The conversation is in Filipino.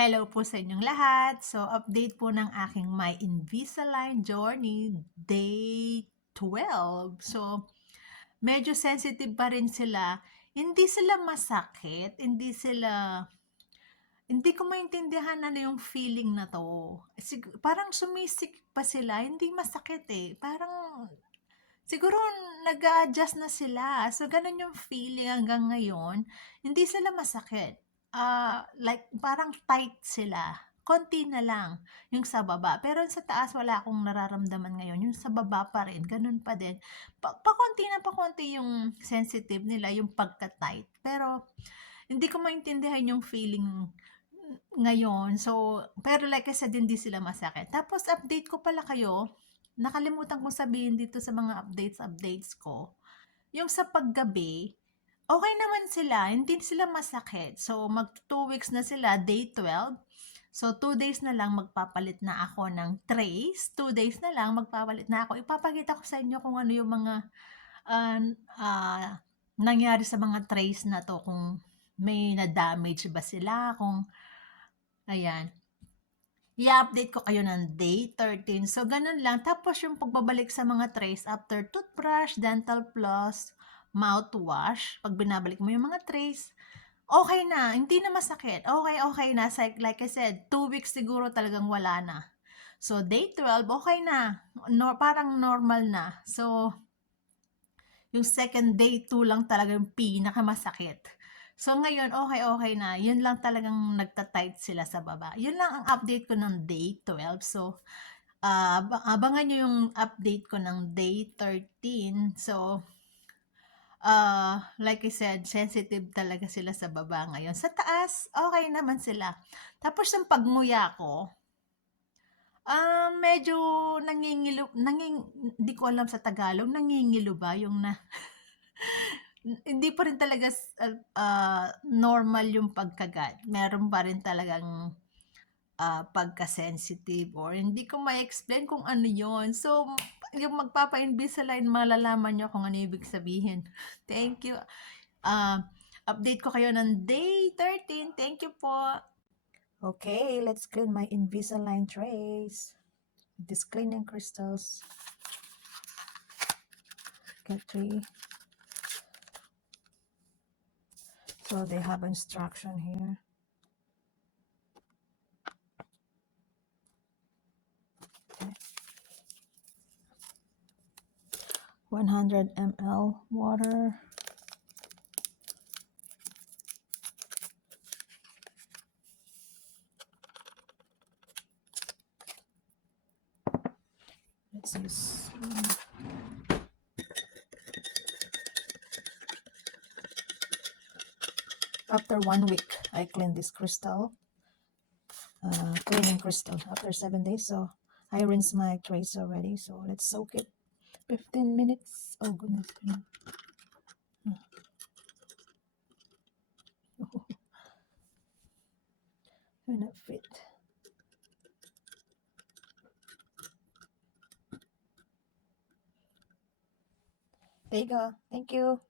Hello po sa inyong lahat. So, update po ng aking My Invisalign journey, day 12. So, medyo sensitive pa rin sila. Hindi sila masakit, hindi ko maintindihan ano yung feeling na to. Parang sumisik pa sila, hindi masakit eh. Parang siguro nag-a-adjust na sila. So, ganun yung feeling hanggang ngayon. Hindi sila masakit. Like, parang tight sila. Konti na lang yung sa baba. Pero sa taas, wala akong nararamdaman ngayon. Yung sa baba pa rin, ganun pa din. Pakonti yung sensitive nila, yung pagka-tight. Pero, hindi ko maintindihan yung feeling ngayon. So, pero like I said, hindi sila masakit. Tapos, update ko pala kayo. Nakalimutan kong sabihin dito sa mga updates ko. Yung sa paggabi, okay naman sila, hindi sila masakit. So, mag 2 weeks na sila, day 12. So, 2 days na lang magpapalit na ako ng trays. 2 days na lang magpapalit na ako. Ipapakita ko sa inyo kung ano yung mga ah, ah, nangyari sa mga trays na to. Kung may na-damage ba sila, kung ayan. I-update ko kayo ng day 13. So, ganun lang. Tapos yung pagbabalik sa mga trays after toothbrush, dental floss, mouthwash, pag binabalik mo yung mga trays, okay na. Hindi na masakit. Okay na. Like I said, 2 weeks siguro talagang wala na. So, day 12, okay na. Parang normal na. So, yung second day 2 lang talaga yung pinakamasakit. So ngayon, okay na. Yun lang talagang nagta-tight sila sa baba. Yun lang ang update ko ng day 12. So, abangan nyo yung update ko ng day 13. So, like I said, sensitive talaga sila sa baba ngayon. Sa taas, okay naman sila. Tapos yung pagmuya ko, medyo hindi ko alam sa Tagalog, nangingilo ba yung na, hindi pa rin talaga normal yung pagkagat. Meron pa rin talagang pagka-sensitive or hindi ko ma-explain kung ano yon. So, yung magpapa-Invisalign, malalaman nyo kung ano ibig sabihin. Thank you. Update ko kayo ng day 13. Thank you po. Okay, let's clean my Invisalign trays. This cleaning crystals. Get 3. So they have instruction here. Okay. 100 ml water. Let's use after 1 week I clean this crystal, cleaning crystal after 7 days. So I rinse my trays already. So let's soak it 15 minutes. Oh goodness. You're not fit. There you go. Thank you.